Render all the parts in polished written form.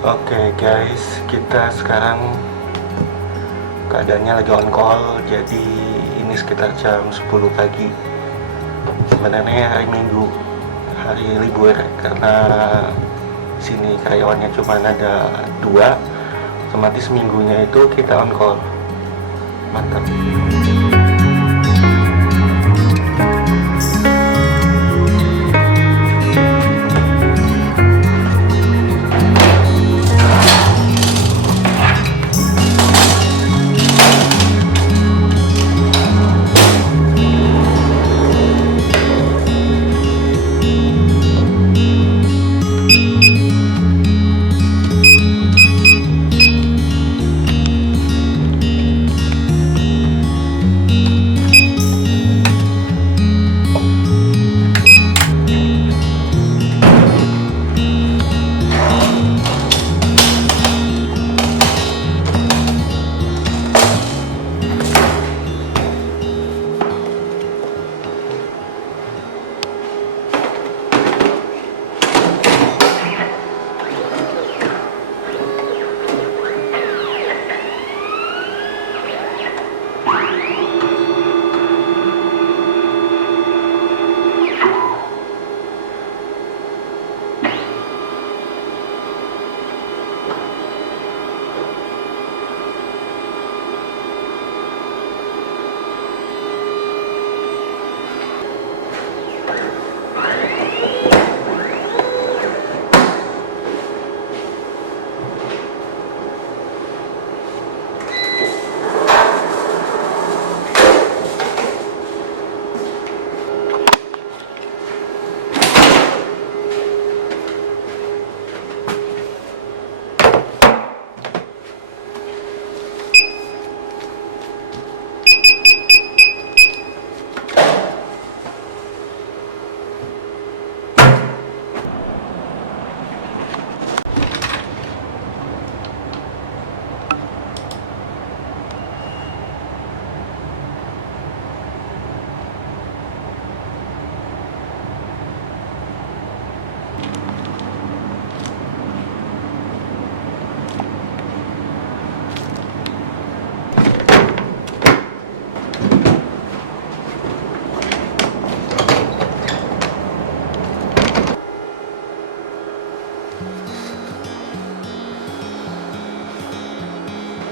Oke guys, kita sekarang keadaannya lagi on call. Jadi ini sekitar jam 10 pagi. Sebenarnya hari Minggu, hari libur, karena sini karyawannya cuma ada 2. Otomatis minggunya itu kita on call. Mantap.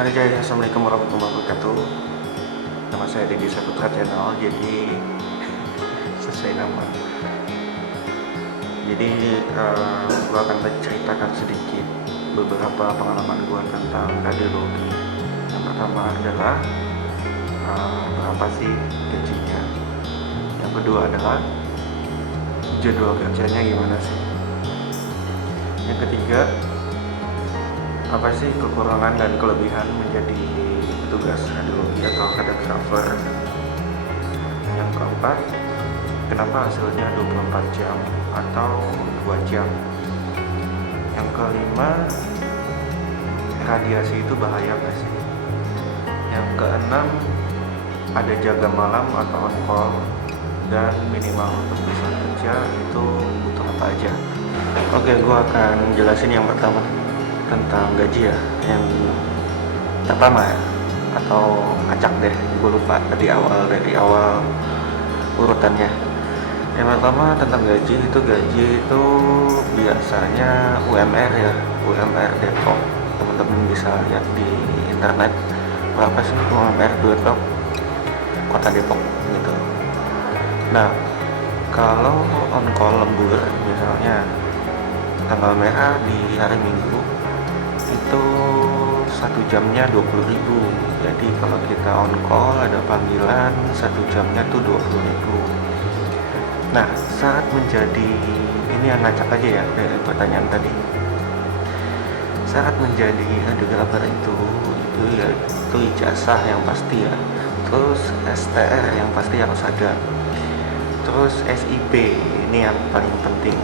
Hai guys, assalamualaikum warahmatullahi wabarakatuh. Nama saya Deddy Saputra Channel, jadi sesuai nama. Jadi gue akan menceritakan sedikit beberapa pengalaman gue tentang kardiologi. Yang pertama adalah berapa sih gajinya. Yang kedua adalah jadwal kerjanya gimana sih. Yang ketiga, apa sih kekurangan dan kelebihan menjadi petugas radiologi atau kadaverafer. Yang keempat, kenapa hasilnya 24 jam atau 2 jam. Yang kelima, radiasi itu bahaya nggak sih. Yang keenam, ada jaga malam atau on call, dan minimal untuk bisa kerja itu butuh apa aja. Oke, gue akan jelasin yang pertama tentang gaji ya. Yang pertama ya, atau acak deh, gue lupa dari awal urutannya. Yang pertama tentang gaji itu biasanya UMR ya, UMR Depok. Teman-teman bisa lihat di internet berapa sih UMR Depok, kota Depok gitu. Nah, kalau on call lembur misalnya tanggal merah di hari Minggu itu 1 jamnya 20.000. Jadi kalau kita on call ada panggilan 1 jamnya tuh 20.000. Nah, saat menjadi, ini yang ngacak aja ya dari pertanyaan tadi. Saat menjadi videographer itu ya itu ijazah yang pasti ya. Terus STR yang pasti harus ada. Terus SIP ini yang paling penting.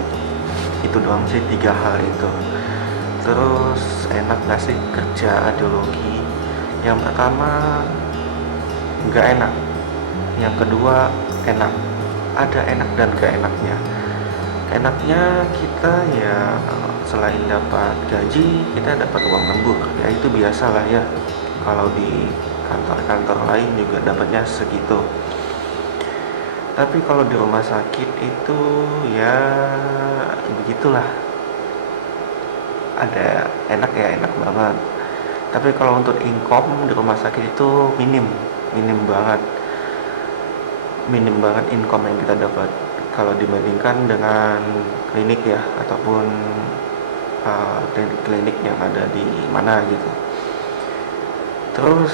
Itu doang sih, 3 hal itu. Terus enak gak sih kerja radiologi? Yang pertama nggak enak, yang kedua enak. Ada enak dan gak enaknya. Enaknya kita ya selain dapat gaji, kita dapat uang lembur. Ya itu biasalah ya, kalau di kantor-kantor lain juga dapatnya segitu. Tapi kalau di rumah sakit itu ya begitulah, ada enak ya enak banget. Tapi kalau untuk income di rumah sakit itu minim banget income yang kita dapat kalau dibandingkan dengan klinik ya, ataupun klinik yang ada di mana gitu. Terus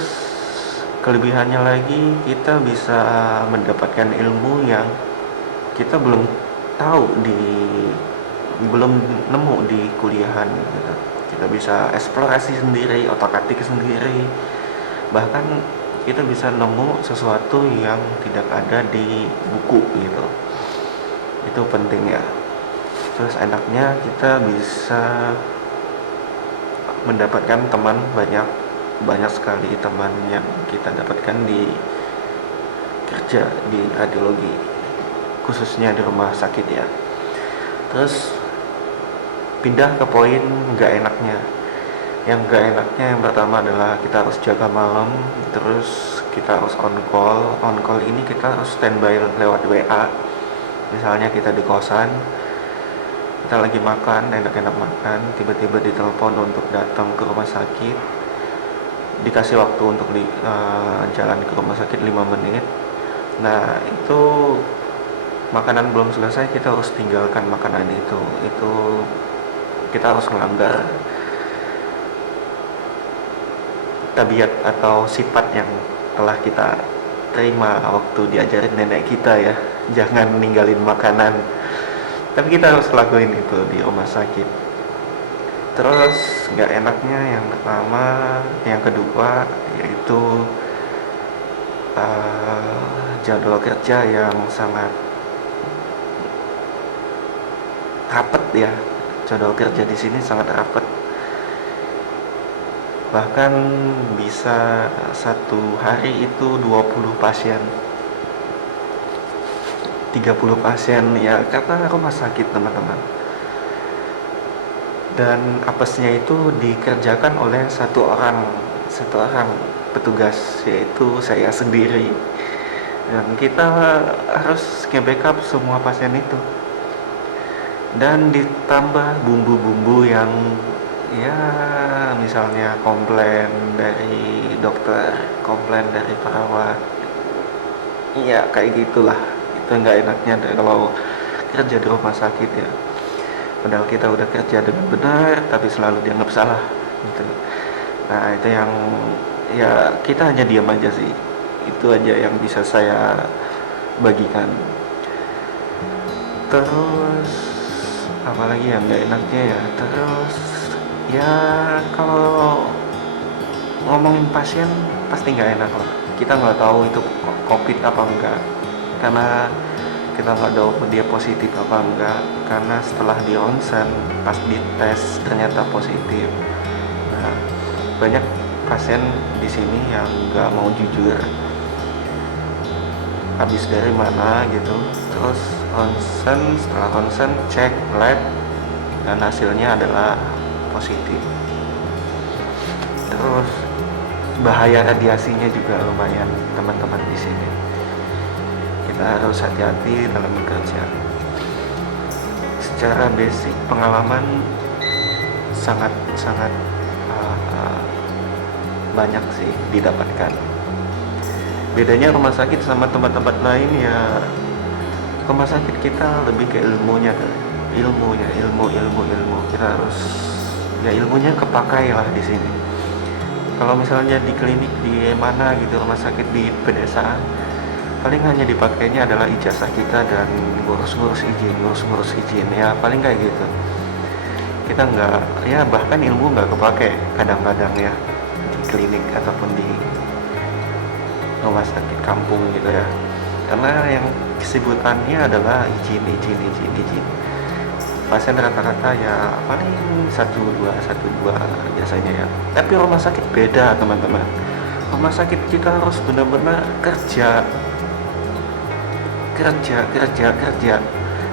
kelebihannya lagi, kita bisa mendapatkan ilmu yang kita belum nemu di kuliahan gitu. Kita bisa eksplorasi sendiri, otak-atik sendiri, bahkan kita bisa nemu sesuatu yang tidak ada di buku gitu. Itu penting ya. Terus enaknya kita bisa mendapatkan teman, banyak sekali teman yang kita dapatkan di kerja di radiologi, khususnya di rumah sakit ya. Terus pindah ke poin nggak enaknya. Yang nggak enaknya yang pertama adalah kita harus jaga malam, terus kita harus on call ini kita harus standby lewat WA. Misalnya kita di kosan, kita lagi makan, enak-enak makan, tiba-tiba ditelepon untuk datang ke rumah sakit, dikasih waktu untuk jalan ke rumah sakit 5 menit. Nah itu makanan belum selesai, kita harus tinggalkan makanan itu kita harus melanggar tabiat atau sifat yang telah kita terima waktu diajarin nenek kita ya, jangan ninggalin makanan. Tapi kita harus lakuin itu di rumah sakit. Terus nggak enaknya yang pertama, yang kedua yaitu jadwal kerja yang sangat rapet ya. Jadwal kerja di sini sangat rapet. Bahkan bisa satu hari itu 20 pasien, 30 pasien ya, karena rumah sakit teman-teman. Dan apesnya itu dikerjakan oleh satu orang petugas, yaitu saya sendiri. Dan kita harus nge-backup semua pasien itu. Dan ditambah bumbu-bumbu yang ya misalnya komplain dari dokter, komplain dari perawat, iya kayak gitulah. Itu nggak enaknya kalau kerja di rumah sakit ya, padahal kita udah kerja dengan benar tapi selalu dianggap salah gitu. Nah itu yang ya kita hanya diam aja sih. Itu aja yang bisa saya bagikan. Terus apalagi yang nggak enaknya ya, terus ya kalau ngomongin pasien pasti nggak enak lah. Kita nggak tahu itu COVID apa enggak, karena kita nggak tahu dia positif apa enggak, karena setelah di ronsen pas dites ternyata positif. Nah banyak pasien di sini yang nggak mau jujur habis dari mana gitu. Terus ronsen, setelah ronsen cek lab dan hasilnya adalah positif. Terus bahaya radiasinya juga lumayan teman-teman di sini. Kita harus hati-hati dalam bekerja. Secara basic pengalaman sangat banyak sih didapatkan. Bedanya rumah sakit sama tempat-tempat lain ya, rumah sakit kita lebih ke ilmunya kan, ilmu kita harus ya ilmunya kepakai lah di sini. Kalau misalnya di klinik di mana gitu, rumah sakit di pedesaan, paling hanya dipakainya adalah ijazah kita dan ngurus-ngurus izin ya, paling kayak gitu. Kita nggak, ya bahkan ilmu nggak kepake kadang-kadang ya di klinik ataupun di rumah sakit kampung gitu ya, karena yang kesibukannya adalah izin. Pasien rata-rata ya paling satu dua biasanya ya. Tapi rumah sakit beda teman-teman. Rumah sakit kita harus benar-benar kerja.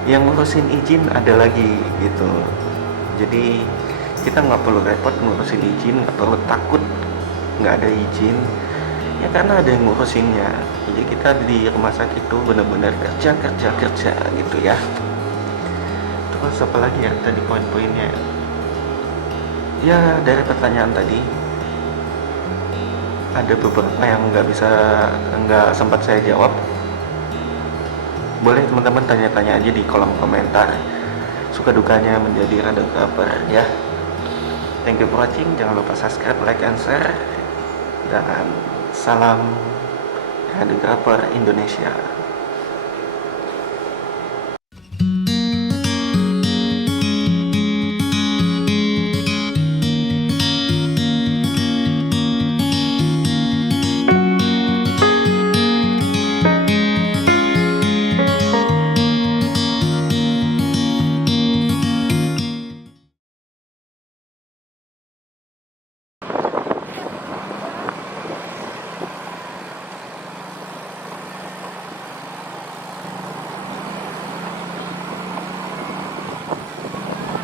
Yang ngurusin izin ada lagi gitu. Jadi kita nggak perlu repot ngurusin izin, nggak perlu takut nggak ada izin. Ya karena ada yang ngurusinnya. Jadi kita di rumah sakit tuh benar-benar kerja gitu ya. Terus apa lagi ya tadi poin-poinnya? Ya dari pertanyaan tadi ada beberapa yang nggak sempat saya jawab. Boleh teman-teman tanya-tanya aja di kolom komentar. Suka dukanya menjadi radiographer ya. Thank you for watching. Jangan lupa subscribe, like, and share. Dan salam radiographer Indonesia.